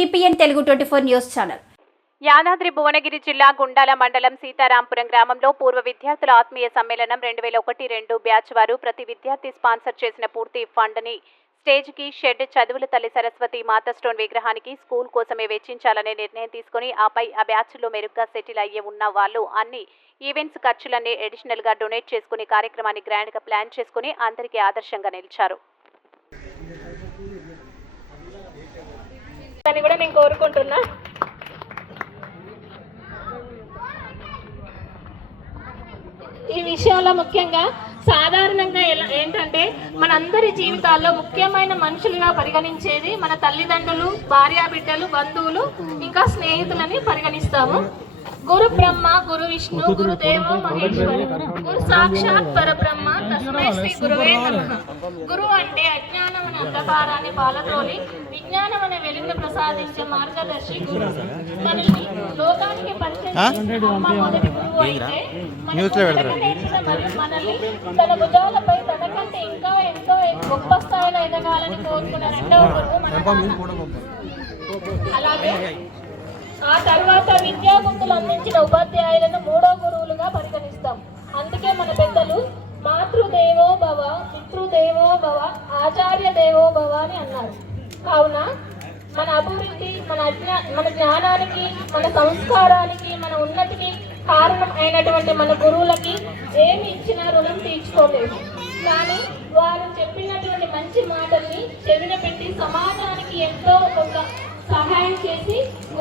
TPN Telugu twenty four news channel. Yadadri Bhuvanagiri జిల్లా గుండాల మండలం సీతారాంపురం గ్రామంలో పూర్వ విద్యార్థుల ఆత్మీయ సమ్మేళనం రెండు వేల ఒకటి రెండు బ్యాచ్ వారు ప్రతి విద్యార్థి స్పాన్సర్ చేసిన పూర్తి ఫండ్ని స్టేజ్కి షెడ్ చదువుల తల్లి సరస్వతి మాతా స్టోన్ విగ్రహానికి స్కూల్ కోసమే వెచ్చించాలనే నిర్ణయం తీసుకుని ఆపై ఆ బ్యాచ్లో మెరుగ్గా సెటిల్ అయ్యే ఉన్న వాళ్ళు అన్ని ఈవెంట్స్ ఖర్చులన్నీ అడిషనల్గా డొనేట్ చేసుకుని కార్యక్రమాన్ని గ్రాండ్గా ప్లాన్ చేసుకుని అందరికీ ఆదర్శంగా నిలిచారు. అని కూడా నేను కోరుకుంటున్నా. ఈ విషయంలో ముఖ్యంగా సాధారణంగా ఎలా ఏంటంటే మనందరి జీవితాల్లో ముఖ్యమైన మనుషులుగా పరిగణించేది మన తల్లిదండ్రులు భార్యాబిడ్డలు బంధువులు ఇంకా స్నేహితులని పరిగణిస్తాము. గురు బ్రహ్మ గురు విష్ణు గురు దేవో మహేశ్వరి. గురు సాక్షాత్ పరబ్రహ్మ తస్మై శ్రీ గురువే నమః. గురువు అంటే అజ్ఞానం అనే అంధకారాన్ని పాలతోలి విజ్ఞానం అనే వెలుగును ప్రసాదించే మార్గదర్శి గురు. మనల్ని లోకానికి పరిచయం మొదటి గురువు అయితే మనల్ని తన భుజాలపై తనకంటే ఇంకా ఎంతో గొప్ప స్థాయిలో ఎదగాలని కోరుకున్న రెండవ గురువు మన. అలాగే ఆ తర్వాత విద్యాబుద్ధులు అందించిన ఉపాధ్యాయులను మూడో గురువులుగా పరిగణిస్తాం. అందుకే మన పెద్దలు మాతృదేవో భవ పితృదేవో భవ ఆచార్య దేవో భవ అని అన్నారు. కావున మన అభివృద్ధి మన అజ్ఞా మన జ్ఞానానికి మన సంస్కారానికి మన ఉన్నతికి కారణం అయినటువంటి మన గురువులకి ఏమి ఇచ్చినా రుణం తీర్చుకోలేదు కానీ వారు చెప్పినటువంటి మంచి మాటల్ని చెవిన పెట్టి సమాజానికి ఎంతో కొంత సహాయం చేసి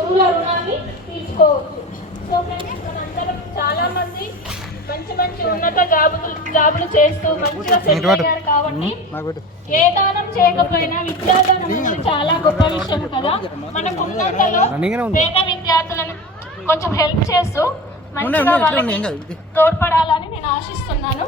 గురువుల రుణాన్ని తీర్చుకోవచ్చు. సో ఫ్రెండ్స్ మనందరం చాలా మంది మంచి మంచి ఉన్నత జాబులు జాబులు చేస్తూ మంచిగా సెటిల్ అయ్యారు కాబట్టి ఏ దానం చేయకపోయినా విద్యాదానం అనేది చాలా గొప్ప విషయం కదా. మనకు ఉన్నంతలో పేద విద్యార్థులను కొంచెం హెల్ప్ చేస్తూ మంచిగా వాళ్ళకి తోడ్పడాలని నేను ఆశిస్తున్నాను.